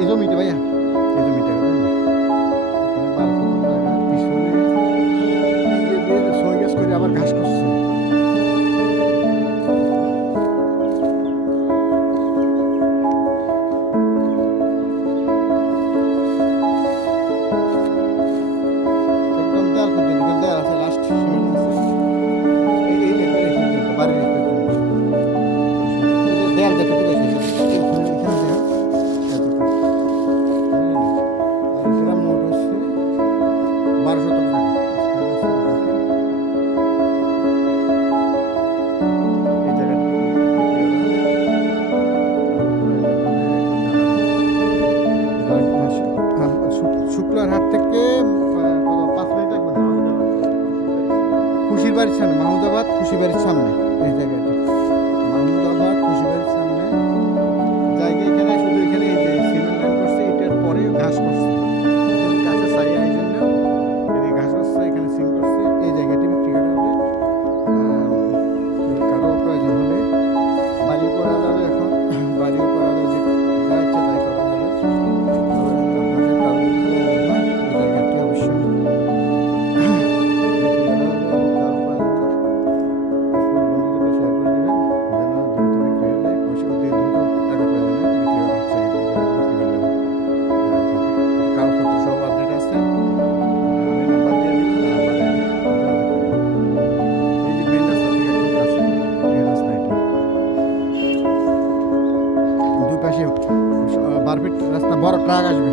এই জমিটা ভাইয়া, এই জমিটা পিছনে সই গাছ করে আবার ঘাস করছে। একদম দেয়াল পর্যন্ত দেয়াল আছে, লাস্ট সিমেন্ট আছে এই পর্যন্ত, বাড়ির এই পর্যন্ত দেয়াল যেটুকু আছে এখানে দেয়াল এতটা। আর এটা মোট হচ্ছে 1200 টাকা। এই জায়গাটা শুক্লার হাট থেকে 5 মিনিট লাগবে না। খুশির বাড়ির সামনে, মাহমুদাবাদ খুশি বাড়ির সামনে এই জায়গাটি, মাহমুদাবাদ খুশি বাড়ির সামনে জায়গা। এখানে শুধু এখানে এই যে সিমেন্ট লাইন করছে, এটার পরে ঘাস করছে, গাছের ছায়া এই জন্য এদিকে ঘাস করছে, এখানে সিম করছে। এই জায়গাটি বিক্রি করা হবে। কারো প্রয়োজন হলে বাড়িও করা যাবে, এখন বাড়িও করা যাবে, যা ইচ্ছা তাই করা যাবে। আপনাদের কারো প্রয়োজন হয় এই জায়গাটি অবশ্যই বারফিট রাস্তা, বড় ট্রাক আসবে।